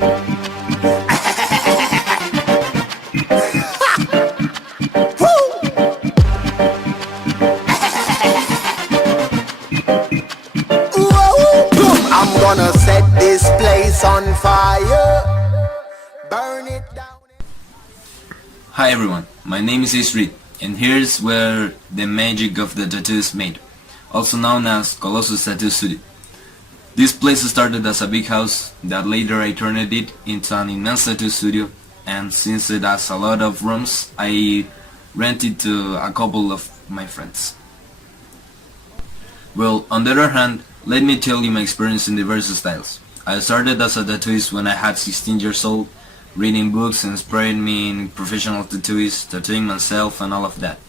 I'm gonna set this place on fire, burn it down. Hi everyone, my name is Isrit, and here's where the magic of the tattoo is made, also known as Colossus Tattoo Studio. This place started as a big house that later I turned it into an immense tattoo studio, and since it has a lot of rooms, I rented to a couple of my friends. Well, on the other hand, let me tell you my experience in diverse styles. I started as a tattooist when I had 16 years old, reading books inspired me in professional tattooists, tattooing myself and all of that.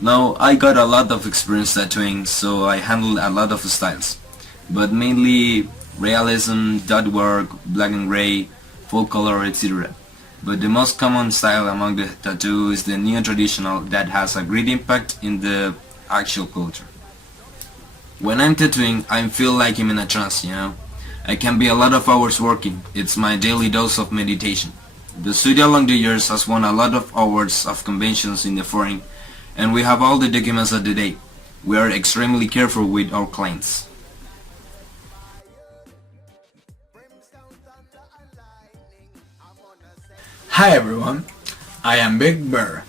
Now I got a lot of experience tattooing, so I handled a lot of styles, but mainly realism, dot work, black and gray, full color, etc. But the most common style among the tattoo is the neo-traditional that has a great impact in the actual culture. When I'm tattooing, I feel like I'm in a trance, you know. I can be a lot of hours working. It's my daily dose of meditation. The studio along the years has won a lot of awards of conventions in the foreign, and we have all the documents of the day. We are extremely careful with our clients. Hi everyone, I am Big Bear,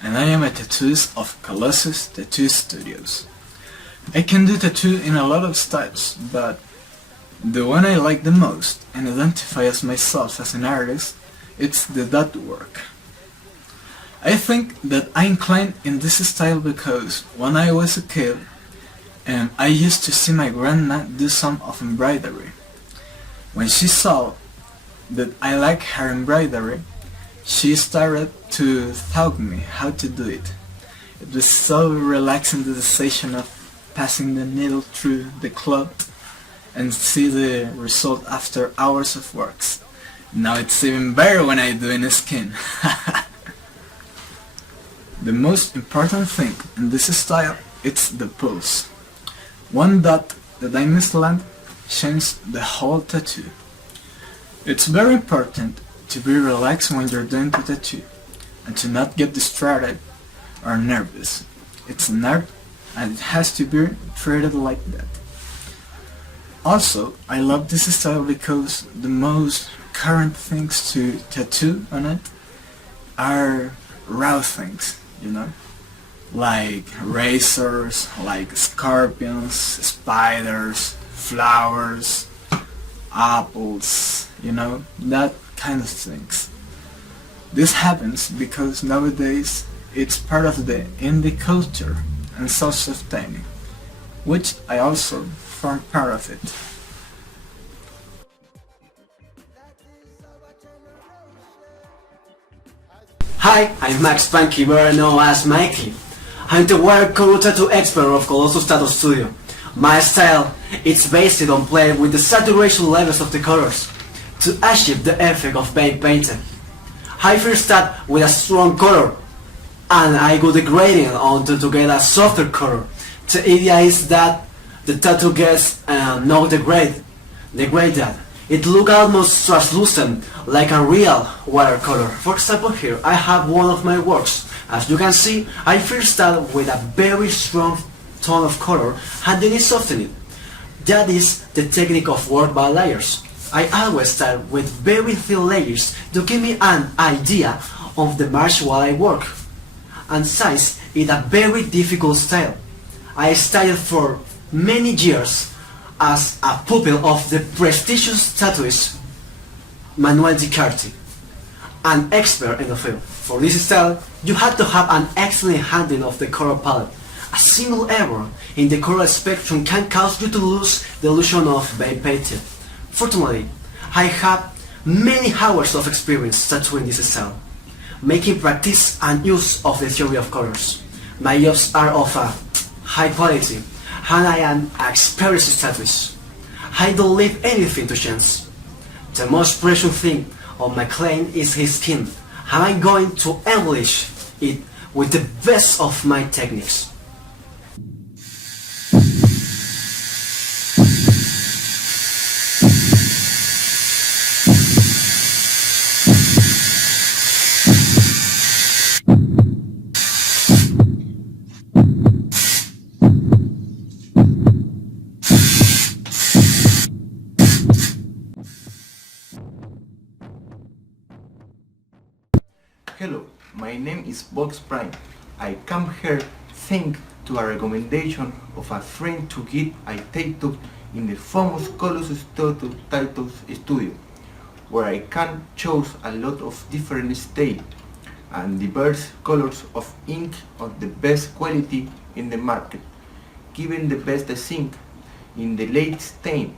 and I am a tattooist of Colossus Tattoo Studios. I can do tattoo in a lot of styles, but the one I like the most and identify as myself as an artist, it's the dot work. I think that I incline in this style because when I was a kid, I used to see my grandma do some of embroidery. When she saw that I like her embroidery, she started to taught me how to do it. It was so relaxing, the sensation of passing the needle through the cloth and see the result after hours of works. Now it's even better when I do in skin. The most important thing in this style is the pulse. One dot that I misland changes the whole tattoo. It's very important to be relaxed when you're doing the tattoo and to not get distracted or nervous. It's an art and it has to be treated like that. Also, I love this style because the most current things to tattoo on it are raw things, you know? Like razors, like scorpions, spiders, flowers, apples, you know, that kind of things. This happens because nowadays it's part of the indie culture and self-sustaining, which I also form part of it. Hi, I'm Max Panky, better known as Mikey. I'm the watercolor tattoo expert of Colossus Tattoo Studio. My style is based on playing with the saturation levels of the colors to achieve the effect of being painted. I first start with a strong color and I go degrading until to get a softer color. The idea is that the tattoo gets not degraded. It looks almost translucent, like a real watercolor. For example, here I have one of my works. As you can see, I first start with a very strong tone of color and then I soften it. That is the technique of work by layers. I always start with very thin layers to give me an idea of the march while I work. And size is a very difficult style. I studied for many years as a pupil of the prestigious tattooist Manuel Di an expert in the field. For this style, you have to have an excellent handling of the color palette. A single error in the color spectrum can cause you to lose the illusion of being painted. Fortunately, I have many hours of experience tattooing this style, making practice and use of the theory of colors. My jobs are of a high quality, and I am an experienced tattooist. I don't leave anything to chance. The most precious thing of my client is his skin, and I'm going to embellish it with the best of my techniques. Hello, my name is Box Prime. I come here thanks to a recommendation of a friend to get a tattoo in the famous Colossus Tattoo Studio, where I can choose a lot of different styles and diverse colors of ink of the best quality in the market. Given the best ink in the late stain,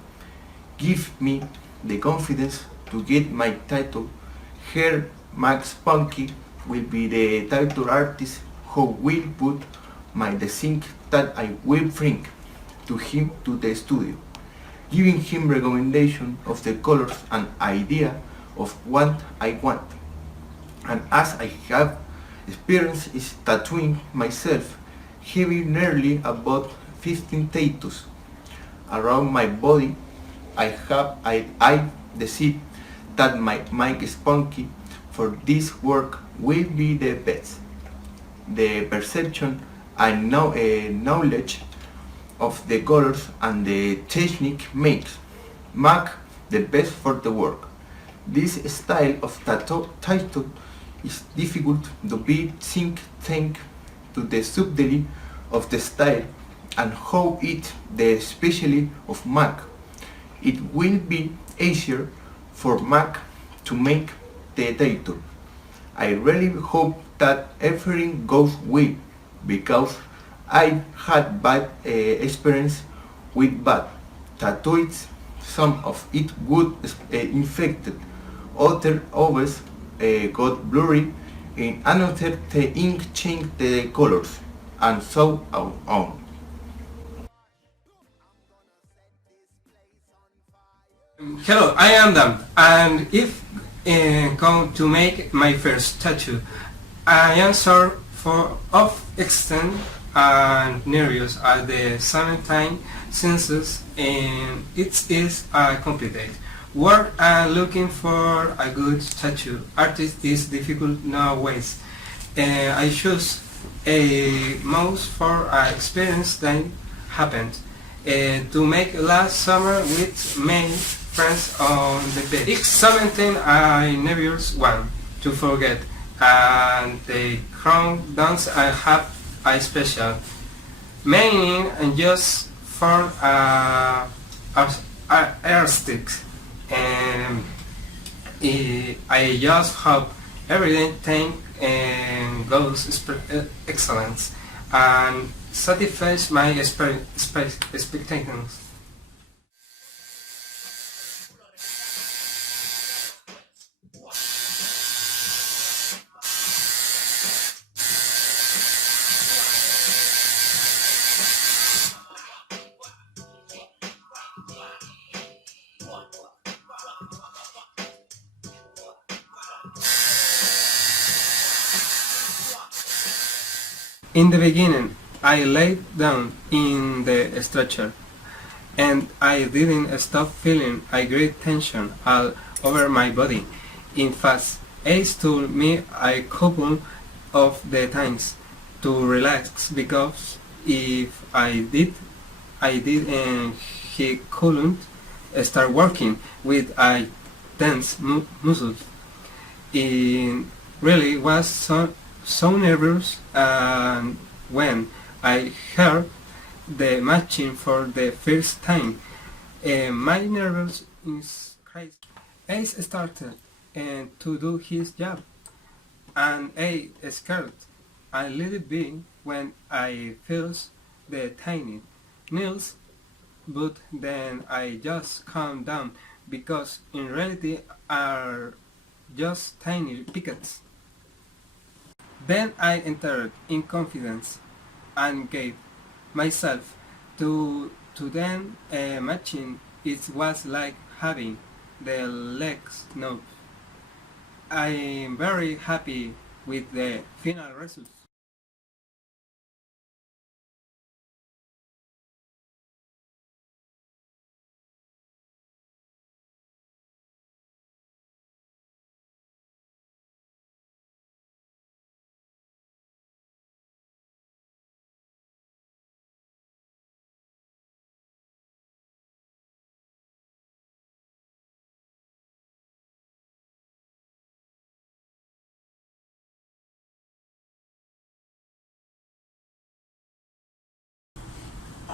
give me the confidence to get my tattoo. Here Max Punky will be the tattoo artist who will put my design that I will bring to him to the studio, giving him recommendation of the colors and idea of what I want. And as I have experience is tattooing myself, having nearly about 15 tattoos around my body, I decide that my Mike Spunky for this work will be the best. The perception and knowledge of the colors and the technique makes Mac the best for the work. This style of tattoo is difficult to be think thanks to the subtlety of the style and how it the specialty of Mac. It will be easier for Mac to make the tattoo. I really hope that everything goes well because I had bad experience with bad tattoos. Some of it got infected, others got blurry, and another the ink changed the colors, and so on. Hello, I am Dan, and if going to make my first tattoo, I am sort of extent and nervous at the same time since it is a complicated work and looking for a good tattoo artist is difficult nowadays. I choose a most for an experience that happened to make last summer with many friends on the beach. It's something I never want to forget, and the crown dance I have a special meaning and just for artistics. And I just hope everything goes excellent and satisfies my expectations. In the beginning, I laid down in the stretcher, and I didn't stop feeling a great tension all over my body. In fact, Ace told me a couple of the times to relax because if I did, and he couldn't start working with a tense muscles. It really was so nervous, and when I heard the machine for the first time, my nerves increased. Ace started to do his job, and I scared a little bit when I felt the tiny nails, but then I just calmed down because in reality are just tiny pickets. Then I entered in confidence and gave myself to them matching. It was like having the legs knob. I am very happy with the final result.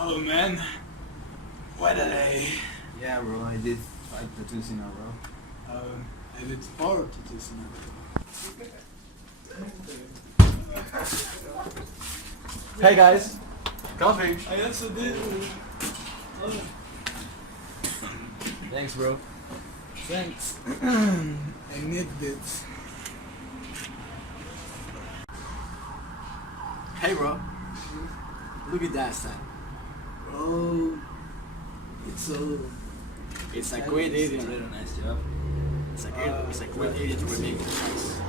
Oh man, what a day. Yeah, bro, I did 5 tattoos in a row. I did 4 tattoos in a row. Hey guys. Coffee. I also did. Thanks, bro. Thanks. I need this. Hey bro. Look at that son. Oh, It's a great idiom. Really nice job. It's a great idiom to remake the choice.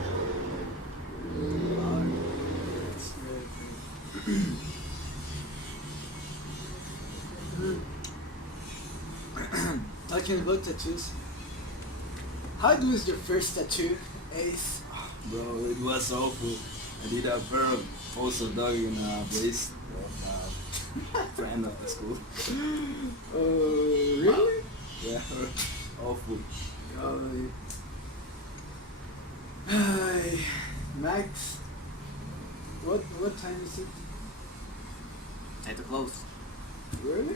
Talking about tattoos. How was your first tattoo, Ace? Bro, it was awful. I did a pair also dog in a base of a friend of the school. Oh, really? Yeah, awful. Hi, Max. What time is it? Time to close. Really?